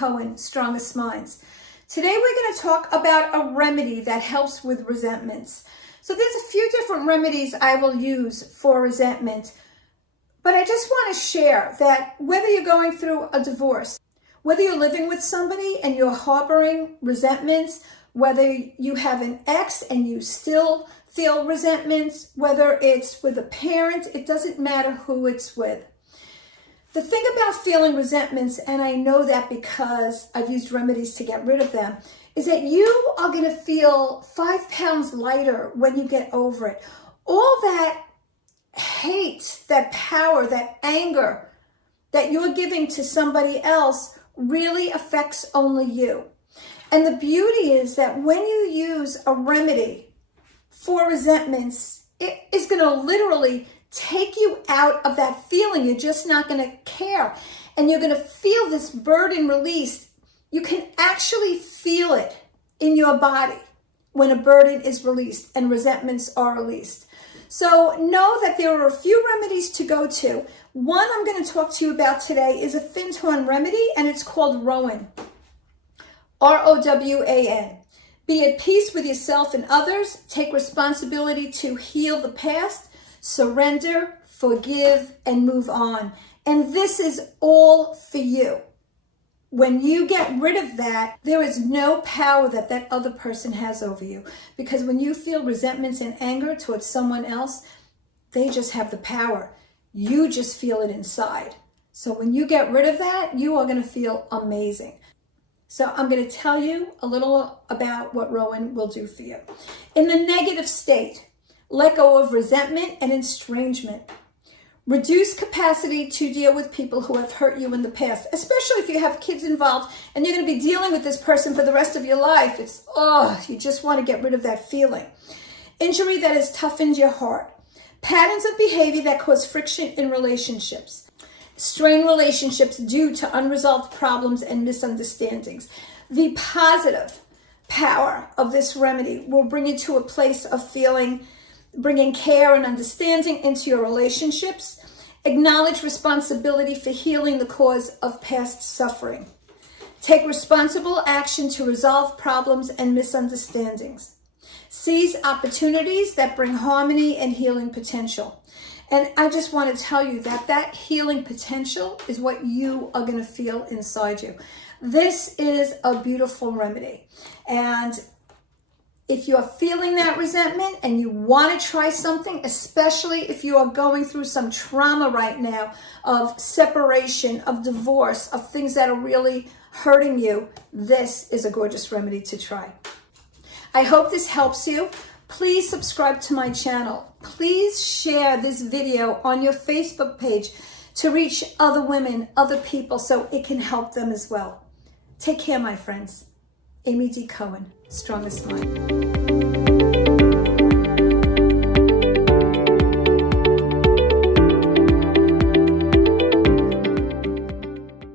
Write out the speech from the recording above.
Cohen, Strongest Minds. Today we're going to talk about a remedy that helps with resentments. So there's a few different remedies I will use for resentment, but I just want to share that whether you're going through a divorce, whether you're living with somebody and you're harboring resentments, whether you have an ex and you still feel resentments, whether it's with a parent, it doesn't matter who it's with. The thing about feeling resentments, and I know that because I've used remedies to get rid of them, is that you are going to feel 5 pounds lighter when you get over it. All that hate, that power, that anger that you're giving to somebody else really affects only you. And the beauty is that when you use a remedy for resentments, it is going to literally take you out of that feeling. You're just not going to care. And you're going to feel this burden released. You can actually feel it in your body when a burden is released and resentments are released. So know that there are a few remedies to go to. One I'm going to talk to you about today is a Fintorn remedy, and it's called Rowan. R-O-W-A-N. Be at peace with yourself and others. Take responsibility to heal the past. Surrender, forgive, and move on. And this is all for you. When you get rid of that, there is no power that that other person has over you. Because when you feel resentments and anger towards someone else, they just have the power. You just feel it inside. So when you get rid of that, you are going to feel amazing. So I'm going to tell you a little about what Rowan will do for you. In the negative state, let go of resentment and estrangement. Reduce capacity to deal with people who have hurt you in the past, especially if you have kids involved and you're going to be dealing with this person for the rest of your life. You just want to get rid of that feeling. Injury that has toughened your heart. Patterns of behavior that cause friction in relationships. Strained relationships due to unresolved problems and misunderstandings. The positive power of this remedy will bring you to a place of bringing care and understanding into your relationships. Acknowledge responsibility for healing the cause of past suffering. Take responsible action to resolve problems and misunderstandings. Seize opportunities that bring harmony and healing potential. And I just want to tell you that that healing potential is what you are going to feel inside you. This is a beautiful remedy. And if you're feeling that resentment and you want to try something, especially if you are going through some trauma right now of separation, of divorce, of things that are really hurting you, this is a gorgeous remedy to try. I hope this helps you. Please subscribe to my channel. Please share this video on your Facebook page to reach other women, other people, so it can help them as well. Take care, my friends. Amy D. Cohen, Strongest Mind.